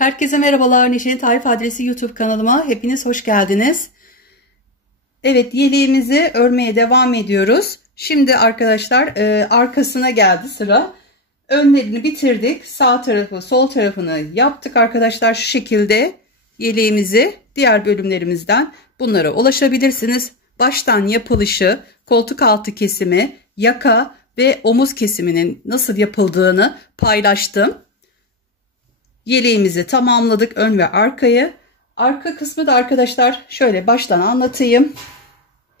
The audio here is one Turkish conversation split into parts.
Herkese merhabalar. Neşe'nin Tarif Adresi YouTube kanalıma hepiniz hoş geldiniz. Evet, yeleğimizi örmeye devam ediyoruz. Şimdi arkadaşlar arkasına geldi sıra. Önlerini bitirdik. Sağ tarafı, sol tarafını yaptık arkadaşlar. Şu şekilde yeleğimizi diğer bölümlerimizden bunlara ulaşabilirsiniz. Baştan yapılışı, koltuk altı kesimi, yaka ve omuz kesiminin nasıl yapıldığını paylaştım. Yeleğimizi tamamladık, ön ve arkayı. Arka kısmı da arkadaşlar şöyle baştan anlatayım.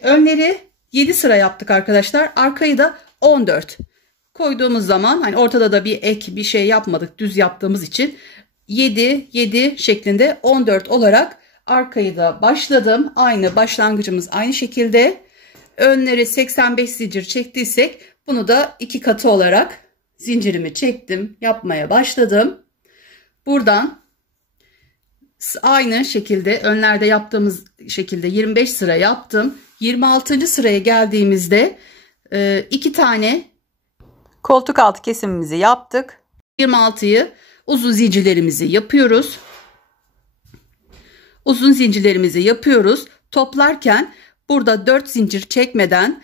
Önleri 7 sıra yaptık arkadaşlar. Arkayı da 14. Koyduğumuz zaman hani ortada da bir ek bir şey yapmadık, düz yaptığımız için 7 şeklinde 14 olarak arkayı da başladım. Aynı başlangıcımız aynı şekilde. Önleri 85 zincir çektiysek bunu da 2 katı olarak zincirimi çektim, yapmaya başladım. Buradan aynı şekilde önlerde yaptığımız şekilde 25 sıra yaptım. 26. sıraya geldiğimizde 2 tane koltuk altı kesimimizi yaptık. 26'yı uzun zincirlerimizi yapıyoruz. Uzun zincirlerimizi yapıyoruz. Toplarken burada 4 zincir çekmeden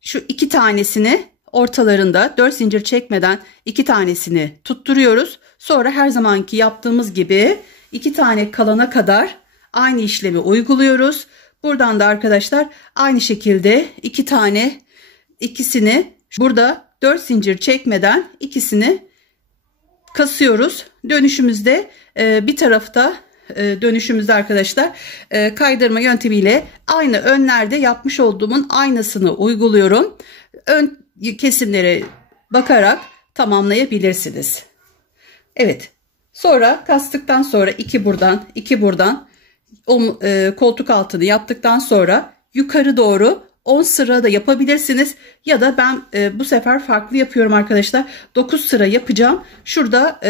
şu 2 tanesini ortalarında 4 zincir çekmeden 2 tanesini tutturuyoruz. Sonra her zamanki yaptığımız gibi 2 tane kalana kadar aynı işlemi uyguluyoruz. Buradan da arkadaşlar aynı şekilde 2 tane ikisini burada 4 zincir çekmeden ikisini kasıyoruz. Dönüşümüzde bir tarafta dönüşümüzde arkadaşlar kaydırma yöntemiyle aynı önlerde yapmış olduğumun aynısını uyguluyorum. Ön kesimlere bakarak tamamlayabilirsiniz. Evet. Sonra kastıktan sonra 2 buradan koltuk altını yaptıktan sonra yukarı doğru 10 sıra da yapabilirsiniz. Ya da ben bu sefer farklı yapıyorum arkadaşlar. 9 sıra yapacağım. Şurada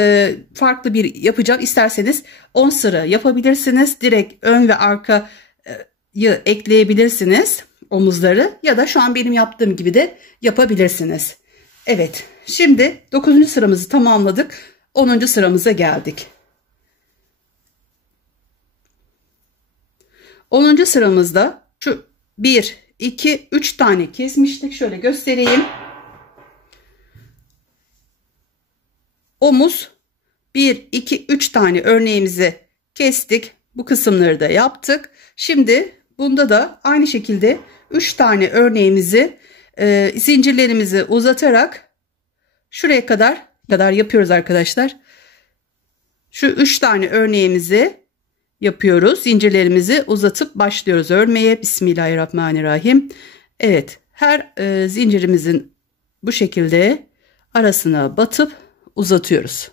farklı bir yapacağım. İsterseniz 10 sıra yapabilirsiniz. Direkt ön ve arkayı ekleyebilirsiniz. Omuzları ya da şu an benim yaptığım gibi de yapabilirsiniz. Evet. Şimdi 9. sıramızı tamamladık. 10. sıramıza geldik. 10. sıramızda şu 1, 2, 3 tane kesmiştik. Şöyle göstereyim. Omuz 1, 2, 3 tane örneğimizi kestik. Bu kısımları da yaptık. Şimdi bunda da aynı şekilde 3 tane örneğimizi zincirlerimizi uzatarak şuraya kadar yapıyoruz arkadaşlar. Şu 3 tane örneğimizi yapıyoruz. Zincirlerimizi uzatıp başlıyoruz örmeye. Bismillahirrahmanirrahim. Evet, her zincirimizin bu şekilde arasına batıp uzatıyoruz.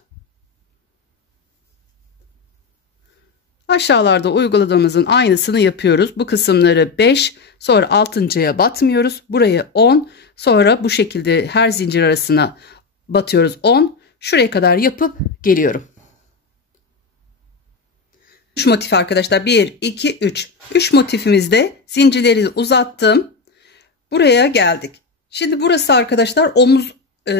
Aşağılarda uyguladığımızın aynısını yapıyoruz. Bu kısımları 5, sonra 6.'ya batmıyoruz. Buraya 10, sonra bu şekilde her zincir arasına batıyoruz 10. Şuraya kadar yapıp geliyorum. 3 motif arkadaşlar. 1, 2, 3. 3 motifimizde zincirleri uzattım. Buraya geldik. Şimdi burası arkadaşlar omuz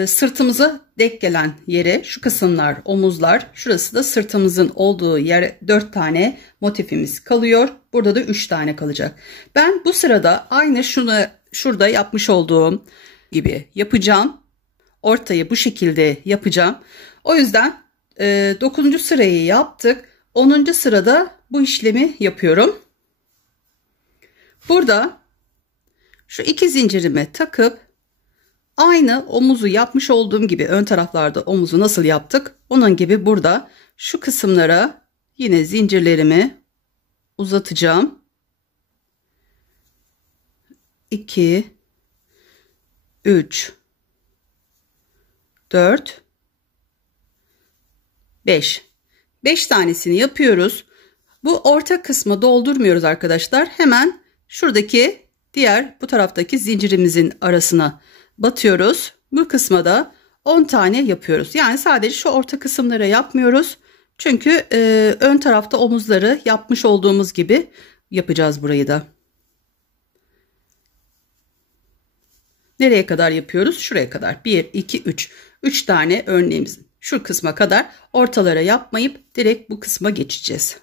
sırtımıza denk gelen yere, şu kısımlar omuzlar, şurası da sırtımızın olduğu yere 4 tane motifimiz kalıyor. Burada da 3 tane kalacak. Ben bu sırada aynı şurada yapmış olduğum gibi yapacağım. Ortayı bu şekilde yapacağım. O yüzden 9. sırayı yaptık. 10. sırada bu işlemi yapıyorum. Burada şu 2 zincirimi takıp aynı omuzu yapmış olduğum gibi ön taraflarda omuzu nasıl yaptık? Onun gibi burada şu kısımlara yine zincirlerimi uzatacağım. 2 3 4 5 tanesini yapıyoruz. Bu orta kısmı doldurmuyoruz arkadaşlar. Hemen şuradaki bu taraftaki zincirimizin arasına batıyoruz. Bu kısma da 10 tane yapıyoruz. Yani sadece şu orta kısımlara yapmıyoruz. Çünkü ön tarafta omuzları yapmış olduğumuz gibi yapacağız burayı da. Nereye kadar yapıyoruz? Şuraya kadar. 1, 2, 3. 3 tane örneğimiz. Şu kısma kadar, ortalara yapmayıp direkt bu kısma geçeceğiz.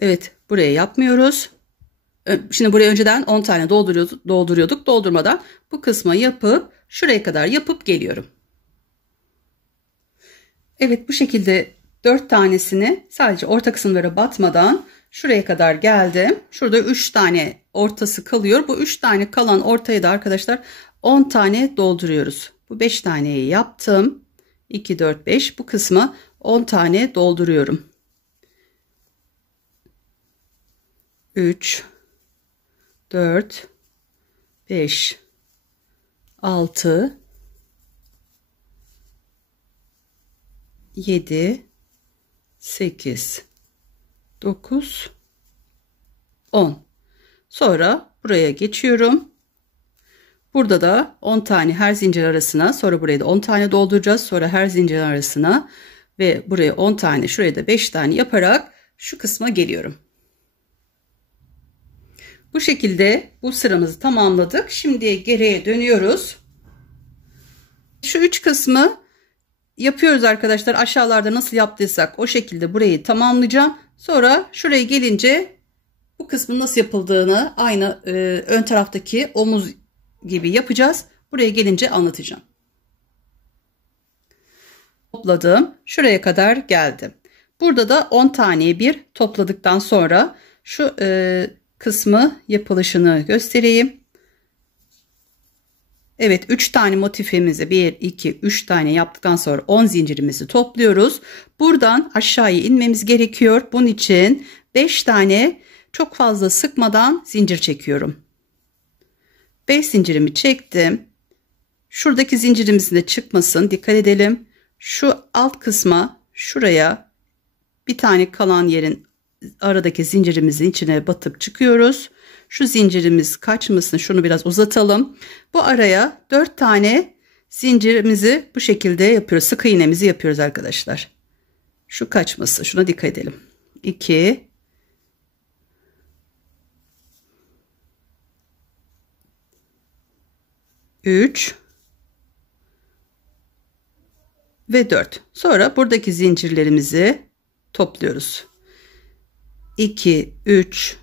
Evet, buraya yapmıyoruz. Şimdi buraya önceden 10 tane dolduruyorduk. Doldurmadan bu kısma yapıp şuraya kadar yapıp geliyorum. Evet, bu şekilde 4 tanesini sadece orta kısımlara batmadan şuraya kadar geldim. Şurada 3 tane ortası kalıyor. Bu 3 tane kalan ortaya da arkadaşlar 10 tane dolduruyoruz. Bu 5 taneyi yaptım. 2, 4, 5. Bu kısma 10 tane dolduruyorum. 3, 4, 5, 6, 7, 8, 9, 10. Sonra buraya geçiyorum. Burada da 10 tane her zincir arasına, sonra buraya da 10 tane dolduracağız. Sonra her zincir arasına ve buraya 10 tane, şuraya da 5 tane yaparak şu kısma geliyorum. Bu şekilde bu sıramızı tamamladık. Şimdi geriye dönüyoruz. Şu 3 kısmı yapıyoruz arkadaşlar. Aşağılarda nasıl yaptıysak o şekilde burayı tamamlayacağım. Sonra şuraya gelince bu kısmın nasıl yapıldığını aynı ön taraftaki omuz gibi yapacağız. Buraya gelince anlatacağım. Topladım. Şuraya kadar geldim. Burada da 10 taneyi bir topladıktan sonra şu kısmı yapılışını göstereyim. Evet, 3 tane motifimizi 1, 2, 3 tane yaptıktan sonra 10 zincirimizi topluyoruz. Buradan aşağıya inmemiz gerekiyor. Bunun için 5 tane çok fazla sıkmadan zincir çekiyorum. 5 zincirimi çektim. Şuradaki zincirimizin de çıkmasın. Dikkat edelim. Şu alt kısma, şuraya bir tane kalan yerin aradaki zincirimizin içine batıp çıkıyoruz. Şu zincirimiz kaçmasın, şunu biraz uzatalım. Bu araya 4 tane zincirimizi bu şekilde yapıyoruz. Sık iğnemizi yapıyoruz arkadaşlar. Şu kaçması, şuna dikkat edelim. 2, 3 ve 4. Sonra buradaki zincirlerimizi topluyoruz. 2, 3,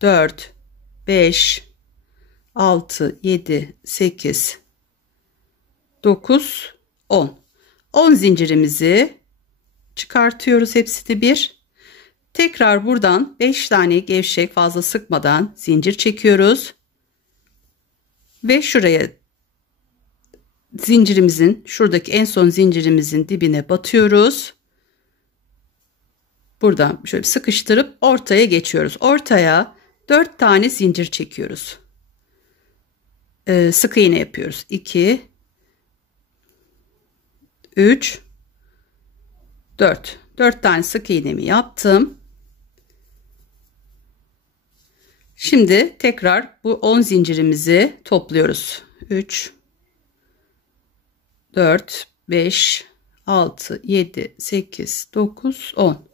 4, 5, 6, 7, 8, 9, 10. 10 zincirimizi çıkartıyoruz hepsini bir. Tekrar buradan 5 tane gevşek, fazla sıkmadan zincir çekiyoruz. Ve şuraya zincirimizin, şuradaki en son zincirimizin dibine batıyoruz. Buradan şöyle sıkıştırıp ortaya geçiyoruz. Ortaya 4 tane zincir çekiyoruz. Sık iğne yapıyoruz. 2, 3, 4. 4 tane sık iğnemi yaptım. Şimdi tekrar bu 10 zincirimizi topluyoruz. 3, 4, 5, 6, 7, 8, 9, 10.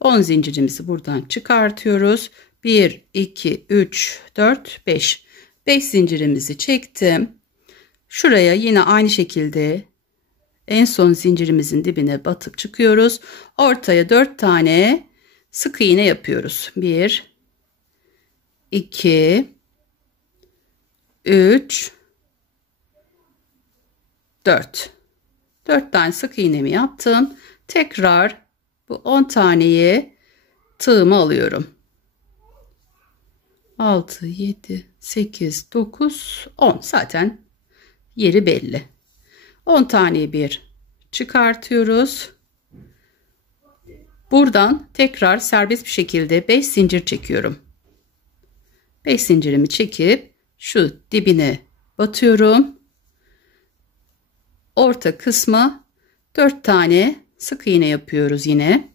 10 zincirimizi buradan çıkartıyoruz. 1, 2, 3, 4, 5. 5 zincirimizi çektim. Şuraya yine aynı şekilde en son zincirimizin dibine batıp çıkıyoruz. Ortaya 4 tane sık iğne yapıyoruz. 1, 2, 3, 4. 4 tane sık iğnemi yaptım. Tekrar bu 10 taneyi tığıma alıyorum. 6, 7, 8, 9, 10. Zaten yeri belli. 10 taneyi bir çıkartıyoruz. Buradan tekrar serbest bir şekilde 5 zincir çekiyorum. 5 zincirimi çekip şu dibine batıyorum. Orta kısma 4 tane sık iğne yapıyoruz yine.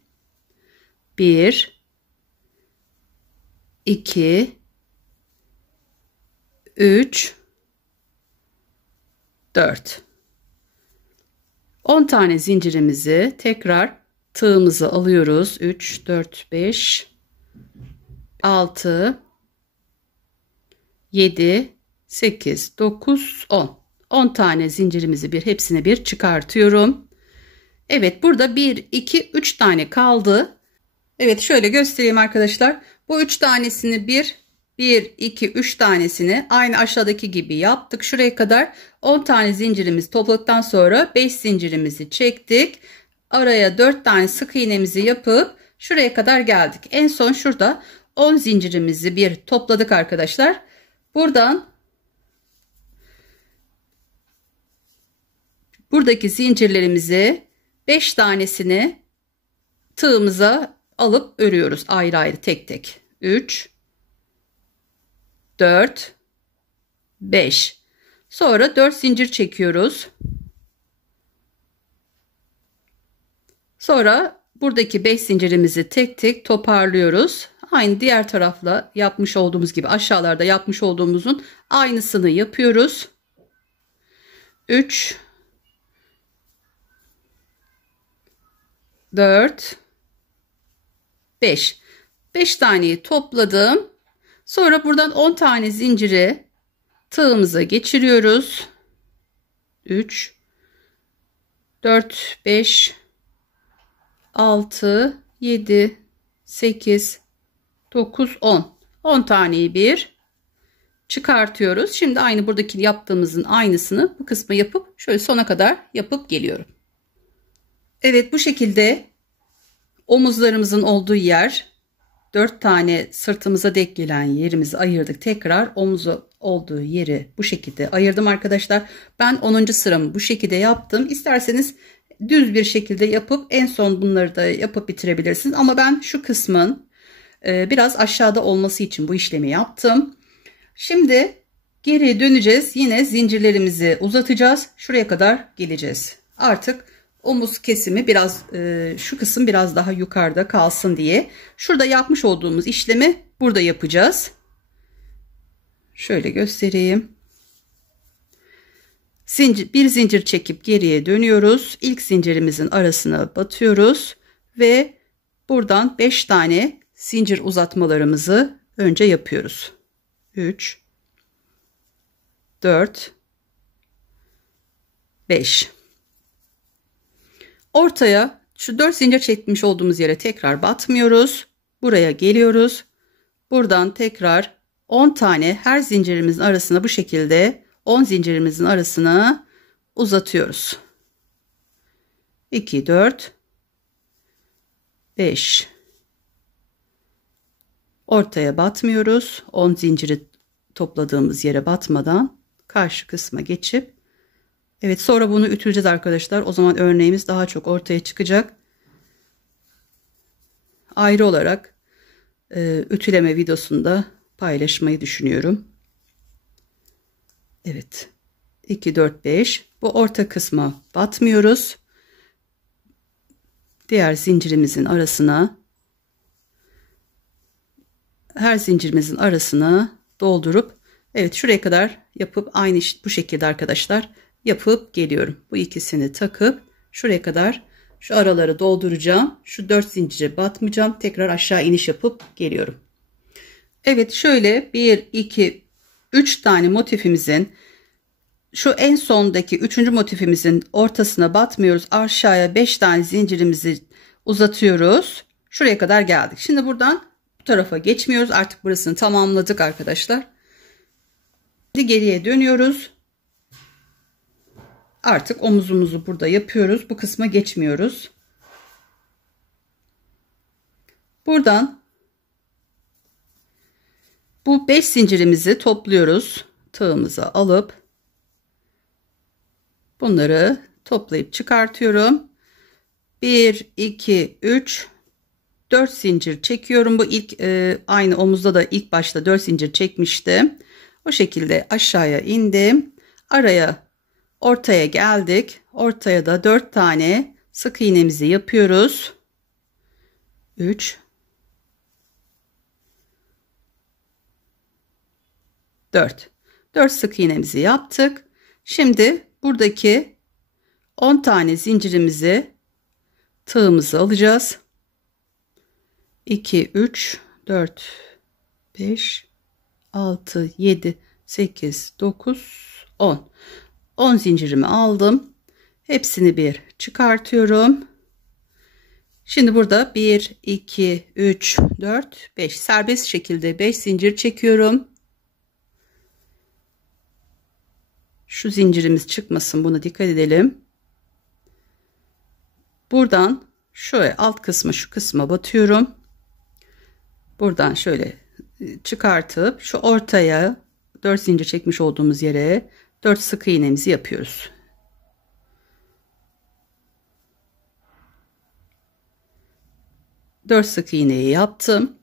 1, 2, 3, 4. 10 tane zincirimizi tekrar Tığımızı alıyoruz. 3, 4, 5, 6, 7, 8, 9, 10. 10 tane zincirimizi hepsine bir çıkartıyorum. Evet, burada 1, 2, 3 tane kaldı. Evet, şöyle göstereyim arkadaşlar. Bu 3 tanesini 1, 2, 3 tanesini aynı aşağıdaki gibi yaptık. Şuraya kadar 10 tane zincirimizi topladıktan sonra 5 zincirimizi çektik. Araya 4 tane sık iğnemizi yapıp şuraya kadar geldik. En son şurada 10 zincirimizi bir topladık arkadaşlar. Buradan buradaki zincirlerimizi 5 tanesini tığımıza alıp örüyoruz ayrı ayrı, tek tek. 3, 4, 5. Sonra 4 zincir çekiyoruz. Sonra buradaki 5 zincirimizi tek tek toparlıyoruz. Aynı diğer tarafla yapmış olduğumuz gibi aşağılarda yapmış olduğumuzun aynısını yapıyoruz. 3, 4, 5. 5 taneyi topladım. Sonra buradan 10 tane zinciri tığımıza geçiriyoruz. 3, 4, 5, 6, 7, 8, 9, 10. 10 taneyi bir çıkartıyoruz. Şimdi aynı buradaki yaptığımızın aynısını bu kısmı yapıp şöyle sona kadar yapıp geliyorum. Evet, bu şekilde omuzlarımızın olduğu yer, 4 tane sırtımıza denk gelen yerimizi ayırdık. Tekrar omuzu olduğu yeri bu şekilde ayırdım arkadaşlar. Ben 10. sıramı bu şekilde yaptım. İsterseniz düz bir şekilde yapıp en son bunları da yapıp bitirebilirsiniz. Ama ben şu kısmın biraz aşağıda olması için bu işlemi yaptım. Şimdi geri döneceğiz. Yine zincirlerimizi uzatacağız. Şuraya kadar geleceğiz. Artık omuz kesimi biraz şu kısım biraz daha yukarıda kalsın diye. Şurada yapmış olduğumuz işlemi burada yapacağız. Şöyle göstereyim. Bir zincir çekip geriye dönüyoruz. İlk zincirimizin arasına batıyoruz ve buradan 5 tane zincir uzatmalarımızı önce yapıyoruz. 3, 4, 5. Ortaya şu 4 zincir çekmiş olduğumuz yere tekrar batmıyoruz. Buraya geliyoruz. Buradan tekrar 10 tane her zincirimizin arasına bu şekilde 10 zincirimizin arasına uzatıyoruz. 2, 4, 5. Ortaya batmıyoruz. 10 zinciri topladığımız yere batmadan karşı kısma geçip, evet, sonra bunu ütüleyeceğiz arkadaşlar. O zaman örneğimiz daha çok ortaya çıkacak. Ayrı olarak ütüleme videosunda paylaşmayı düşünüyorum. Evet. 2, 4, 5. Bu orta kısma batmıyoruz. Diğer zincirimizin arasına, her zincirimizin arasına doldurup, evet, şuraya kadar yapıp aynı bu şekilde arkadaşlar yapıp geliyorum. Bu ikisini takıp şuraya kadar şu araları dolduracağım. Şu 4 zincire batmayacağım. Tekrar aşağı iniş yapıp geliyorum. Evet, şöyle 1, 2, 3 tane motifimizin şu en sondaki 3. motifimizin ortasına batmıyoruz. Aşağıya 5 tane zincirimizi uzatıyoruz. Şuraya kadar geldik. Şimdi buradan bu tarafa geçmiyoruz. Artık burasını tamamladık arkadaşlar. Şimdi geriye dönüyoruz. Artık omuzumuzu burada yapıyoruz. Bu kısma geçmiyoruz. Buradan bu 5 zincirimizi topluyoruz. Tığımıza alıp bunları toplayıp çıkartıyorum. 1, 2, 3, 4 zincir çekiyorum. Bu ilk aynı omuzda da ilk başta 4 zincir çekmiştim. O şekilde aşağıya indim. Ortaya geldik. Ortaya da 4 tane sık iğnemizi yapıyoruz. 3, 4. 4 sık iğnemizi yaptık. Şimdi buradaki 10 tane zincirimizi tığımızı alacağız. 2, 3, 4, 5, 6, 7, 8, 9, 10. 10 zincirimi aldım. Hepsini bir çıkartıyorum. Şimdi burada 1, 2, 3, 4, 5 serbest şekilde 5 zincir çekiyorum. Şu zincirimiz çıkmasın, buna dikkat edelim. Buradan şöyle alt kısmı, şu kısma batıyorum. Buradan şöyle çıkartıp şu ortaya 4 zincir çekmiş olduğumuz yere 4 sık iğnemizi yapıyoruz. Dört sık iğneyi yaptım.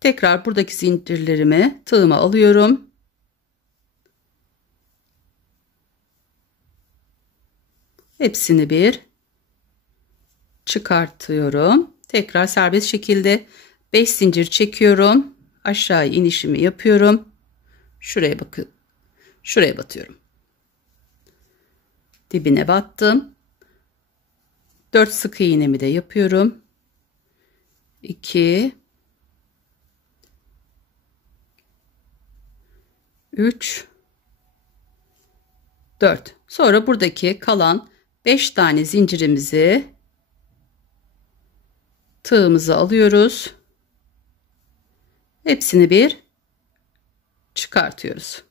Tekrar buradaki zincirlerimi tığıma alıyorum. Hepsini bir çıkartıyorum. Tekrar serbest şekilde 5 zincir çekiyorum. Aşağı inişimi yapıyorum. Şuraya bakın. Şuraya batıyorum. Dibine battım. 4 sık iğnemi de yapıyorum. 2 3 4. Sonra buradaki kalan 5 tane zincirimizi tığımıza alıyoruz. Hepsini bir çıkartıyoruz.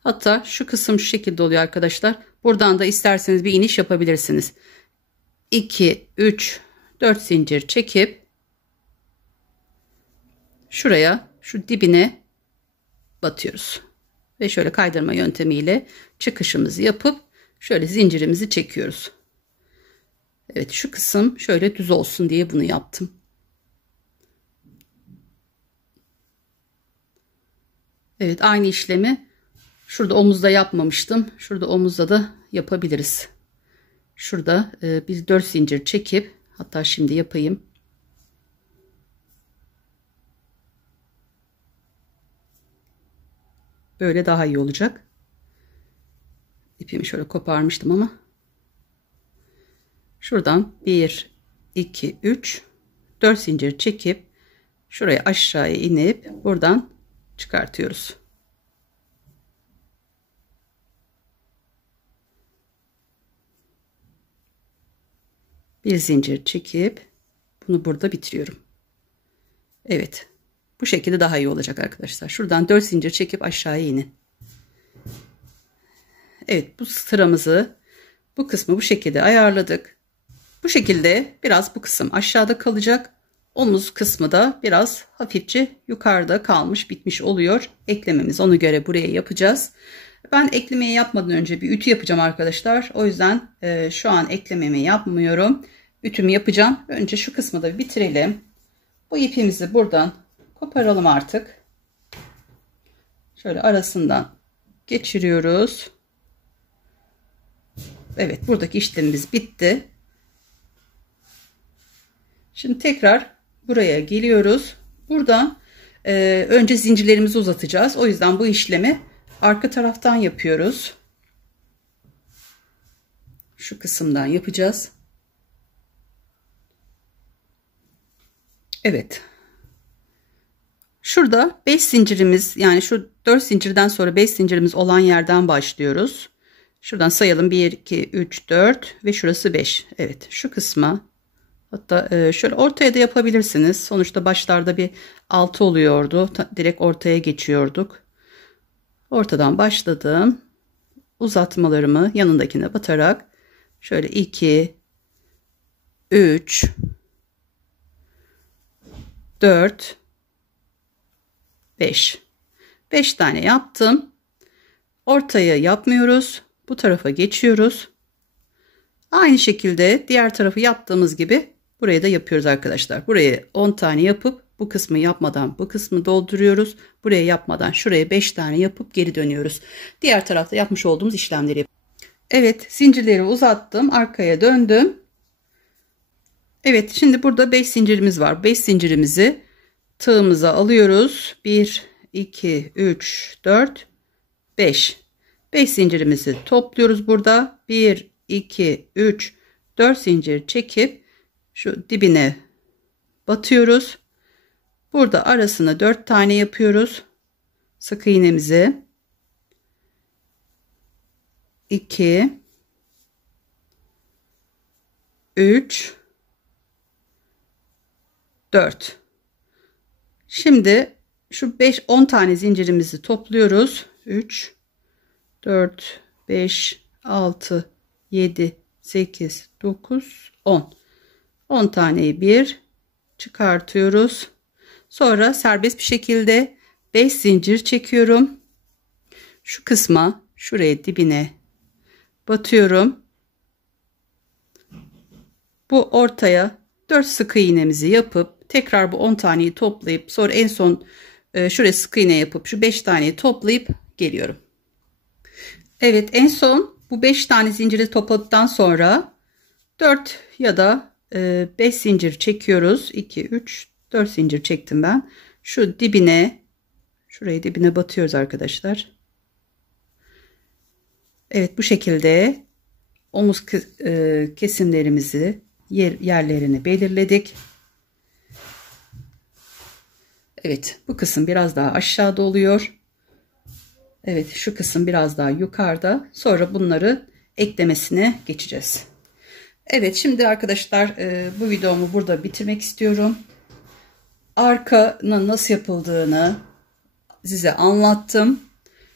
Hatta şu kısım şu şekilde oluyor arkadaşlar. Buradan da isterseniz bir iniş yapabilirsiniz. 2, 3, 4 zincir çekip şuraya, şu dibine batıyoruz. Ve şöyle kaydırma yöntemiyle çıkışımızı yapıp şöyle zincirimizi çekiyoruz. Evet, şu kısım şöyle düz olsun diye bunu yaptım. Evet, aynı işlemi şurada omuzda yapmamıştım. Şurada omuzda da yapabiliriz. Şurada biz 4 zincir çekip, hatta şimdi yapayım. Böyle daha iyi olacak. İpimi şöyle koparmıştım ama. Şuradan 1, 2, 3, 4 zincir çekip şuraya aşağıya inip buradan çıkartıyoruz. Bir zincir çekip bunu burada bitiriyorum. Evet. Bu şekilde daha iyi olacak arkadaşlar. Şuradan 4 zincir çekip aşağıya inin. Evet, bu sıramızı, bu kısmı bu şekilde ayarladık. Bu şekilde biraz bu kısım aşağıda kalacak. Omuz kısmı da biraz hafifçe yukarıda kalmış, bitmiş oluyor. Eklememiz ona göre buraya yapacağız. Ben eklemeyi yapmadan önce bir ütü yapacağım arkadaşlar. O yüzden şu an eklememi yapmıyorum. Ütümü yapacağım. Önce şu kısmı da bitirelim. Bu ipimizi buradan koparalım artık. Şöyle arasından geçiriyoruz. Evet, buradaki işlemimiz bitti. Şimdi tekrar buraya geliyoruz. Buradan önce zincirlerimizi uzatacağız. O yüzden bu işlemi arka taraftan yapıyoruz. Şu kısımdan yapacağız. Evet. Şurada 5 zincirimiz, yani şu 4 zincirden sonra 5 zincirimiz olan yerden başlıyoruz. Şuradan sayalım. 1, 2, 3, 4 ve şurası 5. Evet, şu kısma, hatta şöyle ortaya da yapabilirsiniz. Sonuçta başlarda bir 6 oluyordu. Direkt ortaya geçiyorduk. Ortadan başladım. Uzatmalarımı yanındakine batarak şöyle 2, 3, 4, 5. 5 tane yaptım. Ortaya yapmıyoruz. Bu tarafa geçiyoruz. Aynı şekilde diğer tarafı yaptığımız gibi buraya da yapıyoruz arkadaşlar. Buraya 10 tane yapıp bu kısmı yapmadan bu kısmı dolduruyoruz. Buraya yapmadan şuraya 5 tane yapıp geri dönüyoruz. Diğer tarafta yapmış olduğumuz işlemleri yapıyoruz. Evet, zincirleri uzattım. Arkaya döndüm. Evet, şimdi burada 5 zincirimiz var. 5 zincirimizi tığımıza alıyoruz. 1, 2, 3, 4, 5. 5 zincirimizi topluyoruz burada. 1, 2, 3, 4 zincir çekip şu dibine batıyoruz. Burada arasına 4 tane yapıyoruz. Sık iğnemizi. 2, 3, 4. Şimdi şu 5-10 tane zincirimizi topluyoruz. 3, 4, 5, 6, 7, 8, 9, 10. 10 taneyi bir çıkartıyoruz. Sonra serbest bir şekilde 5 zincir çekiyorum. Şu kısma, şuraya dibine batıyorum. Bu ortaya 4 sık iğnemizi yapıp tekrar bu 10 taneyi toplayıp sonra en son şuraya sık iğne yapıp şu 5 taneyi toplayıp geliyorum. Evet, en son bu 5 tane zinciri topladıktan sonra 4 ya da 5 zincir çekiyoruz. 2, 3, 4 zincir çektim ben. Şu dibine, şuraya dibine batıyoruz arkadaşlar. Evet, bu şekilde omuz kesimlerimizi yerlerini belirledik. Evet, bu kısım biraz daha aşağıda oluyor. Evet, şu kısım biraz daha yukarıda. Sonra bunları eklemesine geçeceğiz. Evet, şimdi arkadaşlar bu videomu burada bitirmek istiyorum. Arkanın nasıl yapıldığını size anlattım.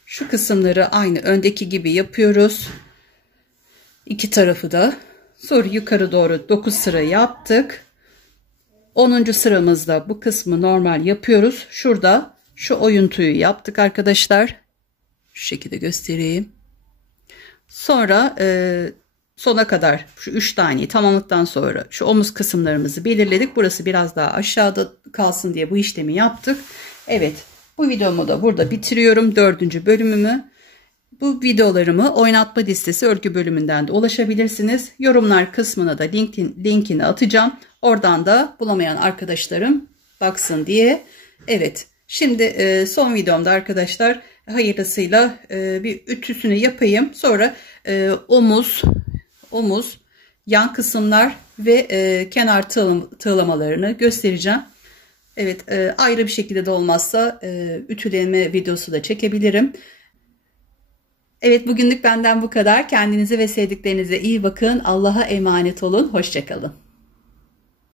Şu kısımları aynı öndeki gibi yapıyoruz. İki tarafı da. Sonra yukarı doğru 9 sıra yaptık. 10. sıramızda bu kısmı normal yapıyoruz. Şurada şu oyuntuyu yaptık arkadaşlar. Şu şekilde göstereyim. Sonra sona kadar şu 3 taneyi tamamladıktan sonra şu omuz kısımlarımızı belirledik. Burası biraz daha aşağıda kalsın diye bu işlemi yaptık. Evet, bu videomu da burada bitiriyorum. 4. bölümümü. Bu videolarımı oynatma listesi örgü bölümünden de ulaşabilirsiniz. Yorumlar kısmına da linkini atacağım. Oradan da bulamayan arkadaşlarım baksın diye. Evet, şimdi son videomda arkadaşlar hayırlısıyla bir ütüsünü yapayım. Sonra omuz, yan kısımlar ve kenar tığlamalarını göstereceğim. Evet, ayrı bir şekilde de olmazsa ütüleme videosu da çekebilirim. Evet, bugünlük benden bu kadar. Kendinize ve sevdiklerinize iyi bakın. Allah'a emanet olun. Hoşça kalın.